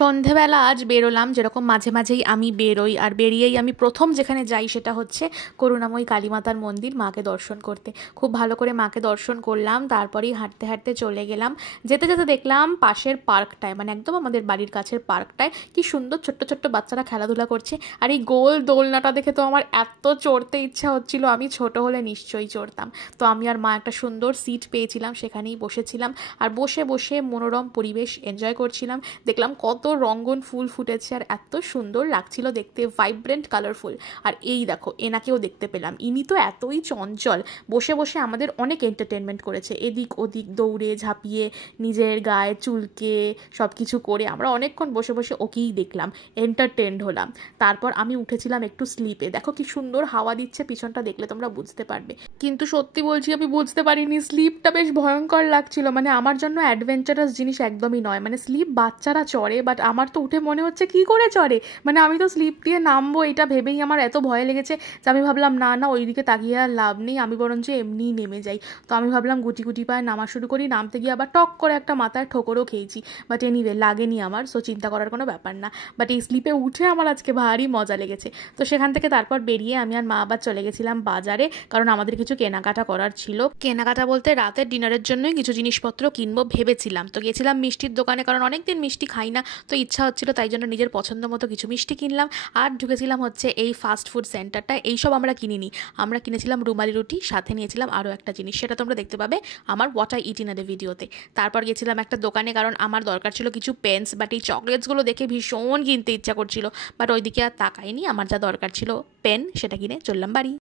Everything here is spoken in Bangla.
সন্ধেবেলা আজ বেরোলাম, যেরকম মাঝে মাঝেই আমি বেরোই, আর বেরিয়েই আমি প্রথম যেখানে যাই সেটা হচ্ছে করুণাময়ী কালীমাতার মন্দির, মাকে দর্শন করতে। খুব ভালো করে মাকে দর্শন করলাম, তারপরেই হাঁটতে হাঁটতে চলে গেলাম। যেতে যেতে দেখলাম পাশের পার্কটায়, মানে একদম আমাদের বাড়ির কাছের পার্কটায় কি সুন্দর ছোট্ট ছোট্ট বাচ্চারা খেলাধুলা করছে। আর এই গোল দোলনাটা দেখে তো আমার এত চড়তে ইচ্ছা হচ্ছিল, আমি ছোট হলে নিশ্চয়ই চড়তাম। তো আমি আর মা একটা সুন্দর সিট পেয়েছিলাম, সেখানেই বসেছিলাম, আর বসে বসে মনোরম পরিবেশ এনজয় করছিলাম। দেখলাম কত রঙ্গন ফুল ফুটেছে আর এত সুন্দর লাগছিল দেখতে, ভাইব্রেন্ট কালারফুল। আর এই দেখো, এনাকেও দেখতে পেলাম, ইনি তো এতই চঞ্চল, বসে বসে আমাদের অনেক এন্টারটেনমেন্ট করেছে, এদিক ওদিক দৌড়ে ঝাঁপিয়ে নিজের গায়ে চুলকে সব কিছু করে আমরা অনেকক্ষণ বসে বসে ওকেই দেখলাম, এন্টারটেনড হলাম। তারপর আমি উঠেছিলাম একটু স্লিপে, দেখো কি সুন্দর হাওয়া দিচ্ছে, পিছনটা দেখলে তোমরা বুঝতে পারবে। কিন্তু সত্যি বলছি, আমি বুঝতে পারিনি, স্লিপটা বেশ ভয়ঙ্কর লাগছিল, মানে আমার জন্য অ্যাডভেঞ্চারাস জিনিস একদমই নয়। মানে স্লিপ বাচ্চারা চড়ে, বাট আমার তো উঠে মনে হচ্ছে কি করে চড়ে, মানে আমি তো স্লিপ দিয়ে নামবো এটা ভেবেই আমার এত ভয় লেগেছে যে আমি ভাবলাম না না, ওই দিকে তাকিয়ে আর লাভ নেই, আমি বরঞ্চ এমনিই নেমে যাই। তো আমি ভাবলাম গুটি গুটি পায়ে নামা শুরু করি, নামতে গিয়ে আবার টক করে একটা মাথায় ঠোকরও খেয়েছি, বাট এনিওয়ে লাগেনি আমার, সো চিন্তা করার কোনো ব্যাপার না। বাট এই স্লিপে উঠে আমার আজকে ভারী মজা লেগেছে। তো সেখান থেকে তারপর বেরিয়ে আমি আর মা আবার চলে গেছিলাম বাজারে, কারণ আমাদের কিছু কেনাকাটা করার ছিল। কেনাকাটা বলতে রাতের ডিনারের জন্যই কিছু জিনিসপত্র কিনবো ভেবেছিলাম। তো গেছিলাম মিষ্টির দোকানে, কারণ অনেকদিন মিষ্টি খাই না, তো ইচ্ছা হচ্ছিল, তাই জন্য নিজের পছন্দ মতো কিছু মিষ্টি কিনলাম। আর ঢুকেছিলাম হচ্ছে এই ফাস্ট ফুড সেন্টারটা, এইসব আমরা কিনিনি, আমরা কিনেছিলাম রুমালি রুটি, সাথে নিয়েছিলাম আরও একটা জিনিস, সেটা তোমরা দেখতে পাবে আমার what I it in a day ভিডিওতে। তারপর গেছিলাম একটা দোকানে, কারণ আমার দরকার ছিল কিছু পেন্স, বাট এই চকলেটসগুলো দেখে ভীষণ কিনতে ইচ্ছা করছিল, বাট ওইদিকে আর তাকাইনি, আমার যা দরকার ছিল পেন, সেটা কিনে চললাম বাড়ি।